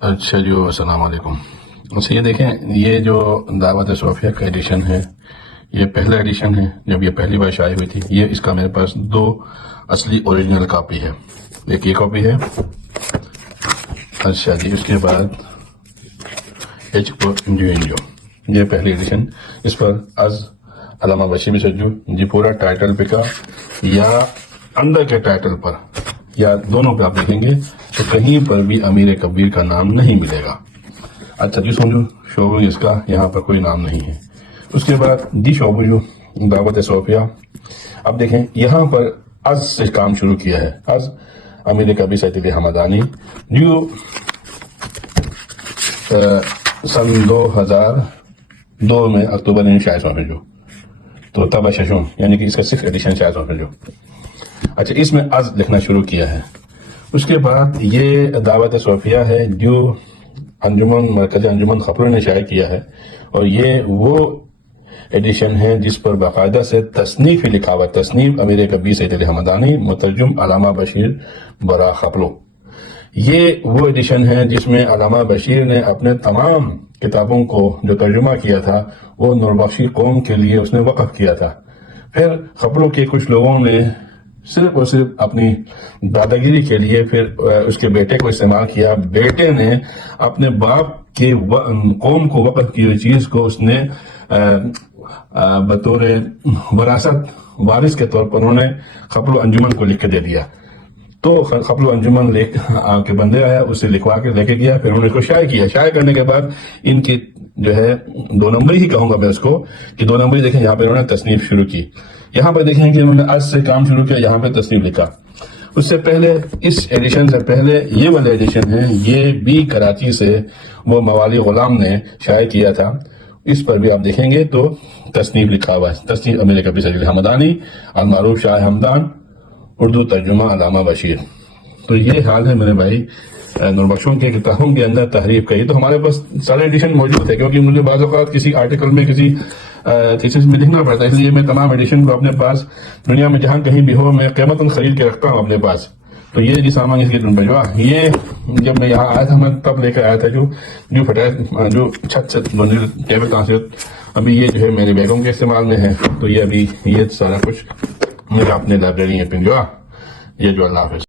اچھا جی، السلام علیکم۔ اچھا یہ دیکھیں، یہ جو دعوت صوفیہ کا ایڈیشن ہے، یہ پہلا ایڈیشن ہے جب یہ پہلی بار شائع ہوئی تھی۔ یہ اس کا میرے پاس دو اصلی اوریجنل کاپی ہے، ایک یہ کاپی ہے۔ اچھا جی، اس کے بعد ایچ کو انجو یہ پہلی ایڈیشن، اس پر از علامہ بشیر سجو جی پورا ٹائٹل پہ کا یا اندر کے ٹائٹل پر یا دونوں پہ آپ دیکھیں گے تو کہیں پر بھی امیر کبیر کا نام نہیں ملے گا۔ اچھا جی سمجھو شعبہ اس کا یہاں پر کوئی نام نہیں ہے۔ اس کے بعد دی شعبہ جو دعوت صوفیہ، اب دیکھیں یہاں پر از سے کام شروع کیا ہے۔ از امیر کبیر سید علی حمدانی جو سن 2002 میں اکتوبر میں شائع سمجھو تو تب ششم یعنی کہ اس کا 6 ایڈیشن شائع سمجھو۔ اچھا اس میں از لکھنا شروع کیا ہے۔ اس کے بعد یہ دعوت صوفیہ ہے جو انجمن مرکز انجمن خبروں نے شائع کیا ہے، اور یہ وہ ایڈیشن ہے جس پر باقاعدہ سے تصنیف ہی لکھا ہوا ہے، تصنیف امیر کبیر سید علی حمدانی مترجم علامہ بشیر برا خپلو۔ یہ وہ ایڈیشن ہے جس میں علامہ بشیر نے اپنے تمام کتابوں کو جو ترجمہ کیا تھا وہ نوربخشی قوم کے لیے اس نے وقف کیا تھا۔ پھر خپلو کے کچھ لوگوں نے صرف اور صرف اپنی داداگیری کے لیے پھر اس کے بیٹے کو استعمال کیا۔ بیٹے نے اپنے باپ کے قوم کو وقف کی ہوئی چیز کو اس نے بطور وراثت وارث کے طور پر انہوں نے خپلو انجمن کو لکھ کے دے دیا۔ تو خپلو انجمن کے بندے آیا، اسے لکھوا کے لے کے گیا، پھر انہوں نے اس کو شائع کیا۔ شائع کرنے کے بعد ان کی جو ہے 2 نمبری ہی کہوں گا میں اس کو کہ 2 نمبری دیکھیں یہاں پہ انہوں نے تصنیف شروع کی۔ یہاں پہ دیکھیں کہ انہوں نے از سے کام شروع کیا، یہاں پہ تصنیف لکھا۔ اس سے پہلے اس ایڈیشن سے پہلے یہ والا ایڈیشن ہے، یہ بھی کراچی سے وہ موالی غلام نے شائع کیا تھا۔ اس پر بھی آپ دیکھیں گے تو تصنیف لکھا ہوا ہے، تصنیف امیر کبیر سید علی حمدانی المعروف شاہ حمدان اردو ترجمہ علامہ بشیر۔ تو یہ حال ہے میرے بھائی نوربخشوں کے کتابوں کے اندر تحریف کا۔ یہ تو ہمارے پاس سارے ایڈیشن موجود ہے، کیونکہ مجھے بعض اوقات کسی آرٹیکل میں کسی تھیسس میں لکھنا پڑتا ہے، اس لیے میں تمام ایڈیشن کو اپنے پاس دنیا میں جہاں کہیں بھی ہو میں قیمتاً خرید کے رکھتا ہوں اپنے پاس۔ تو یہ جی سامان اس کی بھجوا، یہ جب میں یہاں آیا تھا میں تب لے کر آیا تھا جو چھت سے ٹیبل ٹرانسلیٹ، ابھی یہ جو ہے میری بیگم کے استعمال میں ہے۔ تو یہ ابھی یہ سارا کچھ میرا اپنے لائبریری میں پنجوا، یہ جو اللہ حافظ۔